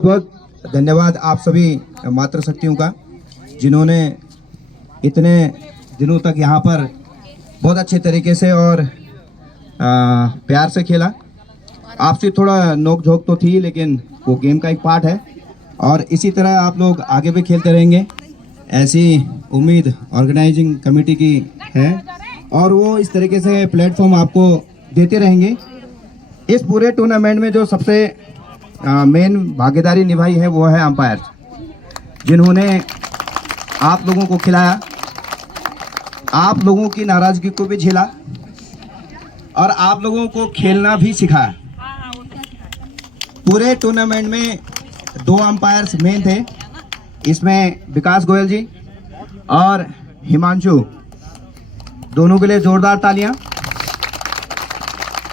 बहुत धन्यवाद आप सभी मातृशक्तियों का, जिन्होंने इतने दिनों तक यहाँ पर बहुत अच्छे तरीके से और प्यार से खेला। आपसे थोड़ा नोक झोंक तो थी, लेकिन वो गेम का एक पार्ट है और इसी तरह आप लोग आगे भी खेलते रहेंगे, ऐसी उम्मीद ऑर्गेनाइजिंग कमेटी की है और वो इस तरीके से प्लेटफॉर्म आपको देते रहेंगे। इस पूरे टूर्नामेंट में जो सबसे मेन भागीदारी निभाई है वो है अंपायर, जिन्होंने आप लोगों को खिलाया, आप लोगों की नाराजगी को भी झेला और आप लोगों को खेलना भी सिखाया। पूरे टूर्नामेंट में 2 अंपायर्स मेन थे, इसमें विकास गोयल जी और हिमांशु, दोनों के लिए जोरदार तालियां।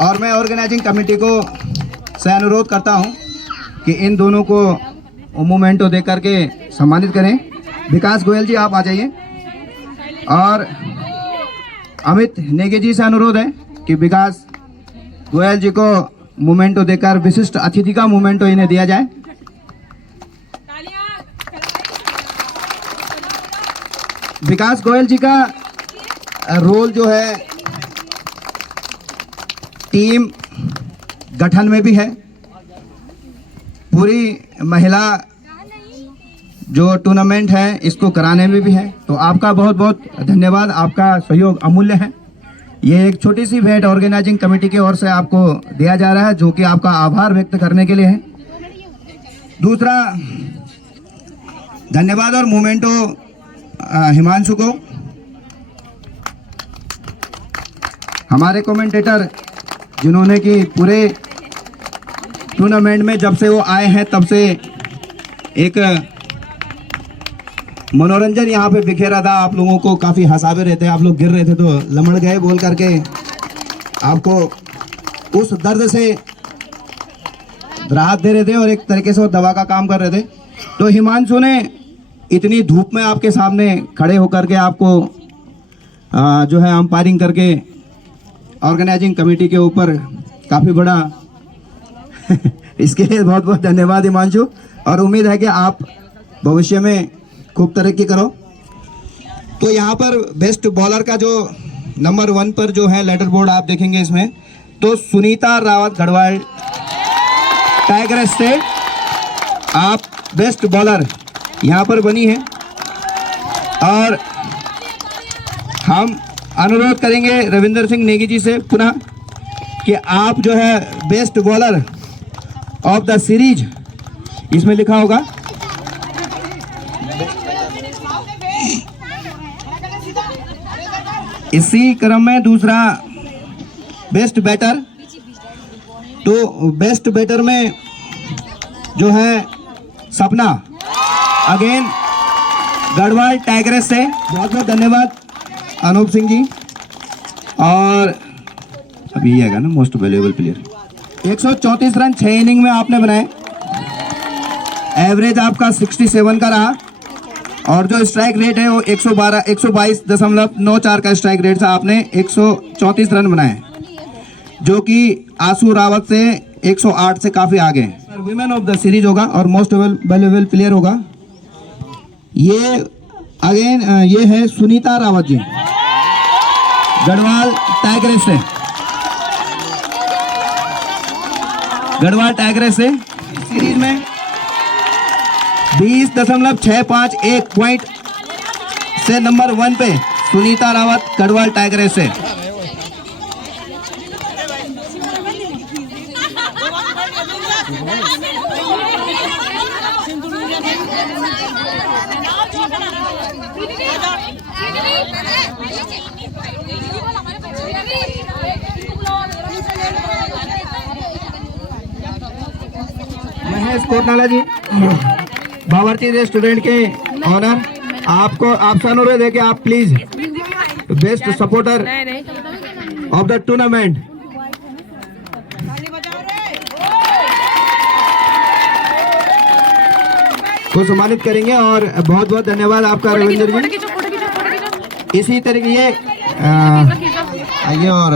और मैं ऑर्गेनाइजिंग कमेटी को से अनुरोध करता हूं कि इन दोनों को मोमेंटो दे करके सम्मानित करें। विकास गोयल जी आप आ जाइए और अमित नेगी जी से अनुरोध है कि विकास गोयल जी को मोमेंटो देकर विशिष्ट अतिथि का मोमेंटो इन्हें दिया जाए। विकास गोयल जी का रोल जो है टीम गठन में भी है, पूरी महिला जो टूर्नामेंट है इसको कराने में भी है, तो आपका बहुत बहुत धन्यवाद, आपका सहयोग अमूल्य है। ये एक छोटी सी भेंट ऑर्गेनाइजिंग कमेटी की ओर से आपको दिया जा रहा है, जो कि आपका आभार व्यक्त करने के लिए है। दूसरा धन्यवाद और मोमेंटो हिमांशु को, हमारे कमेंटेटर जिन्होंने कि पूरे टूर्नामेंट में जब से वो आए हैं तब से एक मनोरंजन यहाँ पे बिखेरा था, आप लोगों को काफ़ी हंसावे रहते, आप लोग गिर रहे थे तो लमड़ गए बोल करके आपको उस दर्द से राहत दे रहे थे और एक तरीके से वो दवा का काम कर रहे थे। तो हिमांशु ने इतनी धूप में आपके सामने खड़े होकर के आपको जो है अंपायरिंग करके ऑर्गेनाइजिंग कमेटी के ऊपर काफ़ी बड़ा इसके लिए बहुत बहुत धन्यवाद हिमांशु, और उम्मीद है कि आप भविष्य में खूब तरक्की करो। तो यहाँ पर बेस्ट बॉलर का जो नंबर 1 पर जो है लेटर बोर्ड आप देखेंगे इसमें, तो सुनीता रावत गढ़वाल टाइगर्स से आप बेस्ट बॉलर यहाँ पर बनी है। और हम अनुरोध करेंगे रविंदर सिंह नेगी जी से पुनः कि आप जो है best bowler of the series, इसमें लिखा होगा इसी क्रम में। दूसरा बेस्ट बैटर, तो बेस्ट बैटर में जो है सपना अगेन गढ़वाल टाइगर्स से, बहुत बहुत धन्यवाद अनूप सिंह जी। और अभी ये है ना most valuable player, 134 run 6 inning में आपने बनाए, एवरेज आपका 67 का रहा और जो स्ट्राइक रेट है वो 122.94 का स्ट्राइक रेट था। आपने 134 रन बनाए, जो कि आशु रावत से 108 से काफ़ी आगे हैं। विमेन ऑफ द सीरीज होगा और मोस्ट वैल्यूएबल प्लेयर होगा ये अगेन ये है सुनीता रावत जी गढ़वाल टाइगर्स से, गढ़वाल टाइगर्स से सीरीज में 20.651 पॉइंट से नंबर 1 पे सुनीता रावत गढ़वाल टाइगर्स से। महेश कोटनाला जी बावर्ची रेस्टोरेंट के ऑनर, आपको आपसे अनुरोध है कि आप please best supporter of the tournament को सम्मानित करेंगे। और बहुत बहुत धन्यवाद आपका रविंद्र जी। इसी तरीके ये आइए और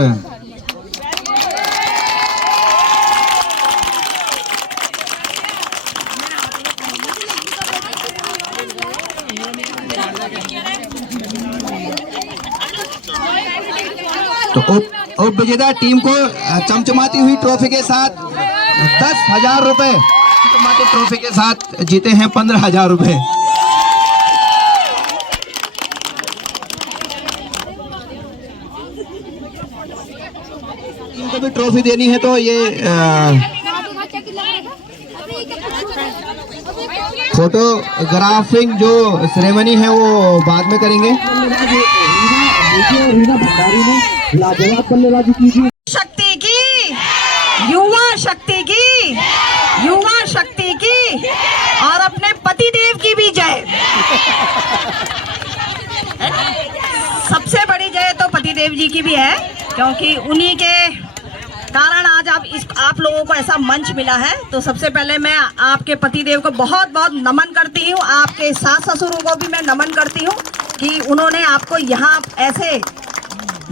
उप विजेता टीम को चमचमाती हुई ट्रॉफी के साथ 10,000 रुपए, चमचमाती ट्रॉफी के साथ जीते हैं 15,000 रुपए। टीम को भी ट्रॉफी देनी है तो ये फोटोग्राफिंग जो सेरेमनी है वो बाद में करेंगे। शक्ति की, युवा शक्ति की, युवा शक्ति की और अपने पतिदेव की भी जय। सबसे बड़ी जय तो पतिदेव जी की भी है, क्योंकि उन्हीं के कारण आज आप लोगों को ऐसा मंच मिला है। तो सबसे पहले मैं आपके पतिदेव को बहुत बहुत नमन करती हूँ। आपके सास ससुरों को भी मैं नमन करती हूँ कि उन्होंने आपको यहाँ ऐसे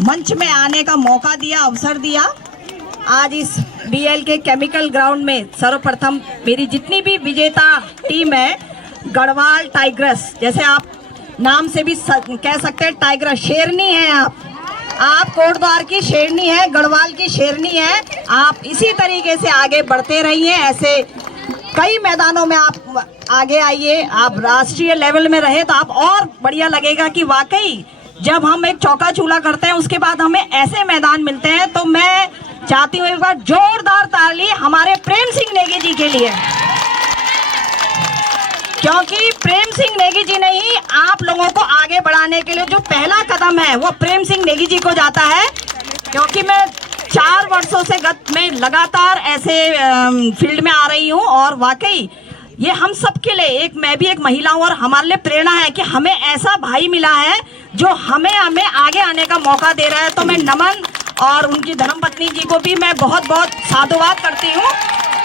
मंच में आने का मौका दिया, अवसर दिया। आज इस बीएल के केमिकल ग्राउंड में सर्वप्रथम मेरी जितनी भी विजेता टीम है, गढ़वाल टाइग्रेस, जैसे आप नाम से भी कह सकते हैं टाइग्रेस, शेरनी है आप कोटद्वार की शेरनी है, गढ़वाल की शेरनी है। आप इसी तरीके से आगे बढ़ते रहिए, ऐसे कई मैदानों में आप आगे आइए। आप राष्ट्रीय लेवल में रहे तो आप और बढ़िया लगेगा कि वाकई जब हम एक चौका चूल्हा करते हैं उसके बाद हमें ऐसे मैदान मिलते हैं। तो मैं चाहती हूँ एक बार जोरदार ताली हमारे प्रेम सिंह नेगी जी के लिए, क्योंकि प्रेम सिंह नेगी जी ने ही आप लोगों को आगे बढ़ाने के लिए जो पहला कदम है वो प्रेम सिंह नेगी जी को जाता है। क्योंकि मैं 4 वर्षों से मैं लगातार ऐसे फील्ड में आ रही हूँ और वाकई ये हम सब के लिए, एक मैं भी एक महिला हूँ और हमारे लिए प्रेरणा है कि हमें ऐसा भाई मिला है जो हमें आगे आने का मौका दे रहा है। तो मैं नमन और उनकी धर्मपत्नी जी को भी मैं बहुत बहुत साधुवाद करती हूँ,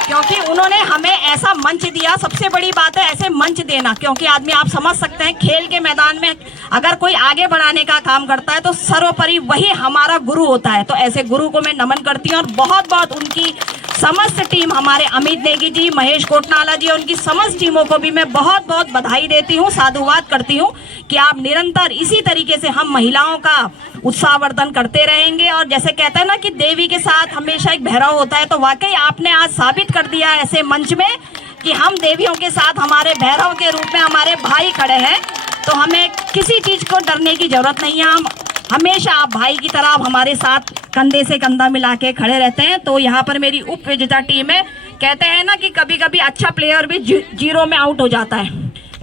क्योंकि उन्होंने हमें ऐसा मंच दिया। सबसे बड़ी बात है ऐसे मंच देना, क्योंकि आदमी आप समझ सकते हैं खेल के मैदान में अगर कोई आगे बढ़ाने का काम करता है तो सर्वोपरि वही हमारा गुरु होता है। तो ऐसे गुरु को मैं नमन करती हूँ और बहुत बहुत उनकी समस्त टीम, हमारे अमित नेगी जी, महेश कोटनाला जी और उनकी समस्त टीमों को भी मैं बहुत बहुत बधाई देती हूँ, साधुवाद करती हूँ कि आप निरंतर इसी तरीके से हम महिलाओं का उत्साहवर्धन करते रहेंगे। और जैसे कहते हैं ना कि देवी के साथ हमेशा एक भैरव होता है, तो वाकई आपने आज साबित कर दिया ऐसे मंच में कि हम देवियों के साथ हमारे भैरव के रूप में हमारे भाई खड़े हैं। तो हमें किसी चीज को डरने की जरूरत नहीं है, हम हमेशा आप भाई की तरह हमारे साथ कंधे से कंधा मिला के खड़े रहते हैं। तो यहाँ पर मेरी उप विजेता टीम है, कहते हैं ना कि कभी कभी अच्छा प्लेयर भी जीरो में आउट हो जाता है,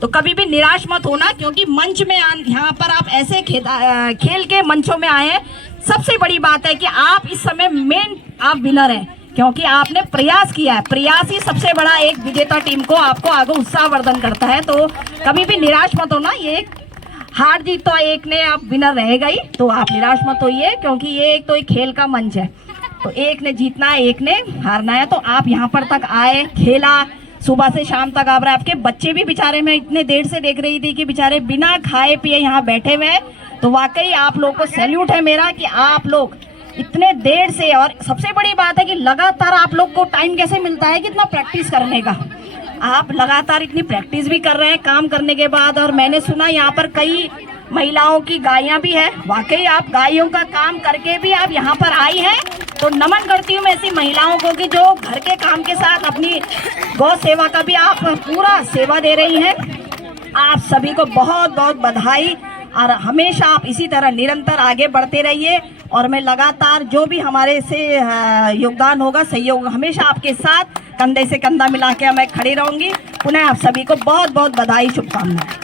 तो कभी भी निराश मत होना, क्योंकि मंच में यहाँ पर आप ऐसे खेल के मंचों में आए हैं। सबसे बड़ी बात है कि आप इस समय मेन आप विनर हैं, क्योंकि आपने प्रयास किया है। प्रयास ही सबसे बड़ा एक विजेता टीम को आपको आगे उत्साहवर्धन करता है। तो कभी भी निराश मत होना, ये हार जीत तो एक ने आप विनर रहेगा ही, तो आप निराश मत होइए, क्योंकि ये एक तो एक खेल का मंच है, तो एक ने जीतना है एक ने हारना है। तो आप यहाँ पर तक आए, खेला, सुबह से शाम तक आप रहे। आपके बच्चे भी बेचारे, मैं इतने देर से देख रही थी कि बेचारे बिना खाए पिए यहाँ बैठे हुए हैं। तो वाकई आप लोग को सैल्यूट है मेरा कि आप लोग इतने देर से, और सबसे बड़ी बात है कि लगातार आप लोग को टाइम कैसे मिलता है कितना प्रैक्टिस करने का। आप लगातार इतनी प्रैक्टिस भी कर रहे हैं काम करने के बाद। और मैंने सुना यहाँ पर कई महिलाओं की गायें भी है, वाकई आप गायों का काम करके भी आप यहाँ पर आई हैं। तो नमन करती हूँ मैं ऐसी महिलाओं को कि जो घर के काम के साथ अपनी गौ सेवा का भी आप पूरा सेवा दे रही हैं। आप सभी को बहुत बहुत बधाई, और हमेशा आप इसी तरह निरंतर आगे बढ़ते रहिए। और मैं लगातार जो भी हमारे से योगदान होगा, सहयोग, हमेशा आपके साथ कंधे से कंधा मिला के मैं खड़ी रहूंगी। पुनः आप सभी को बहुत बहुत बधाई, शुभकामनाएं।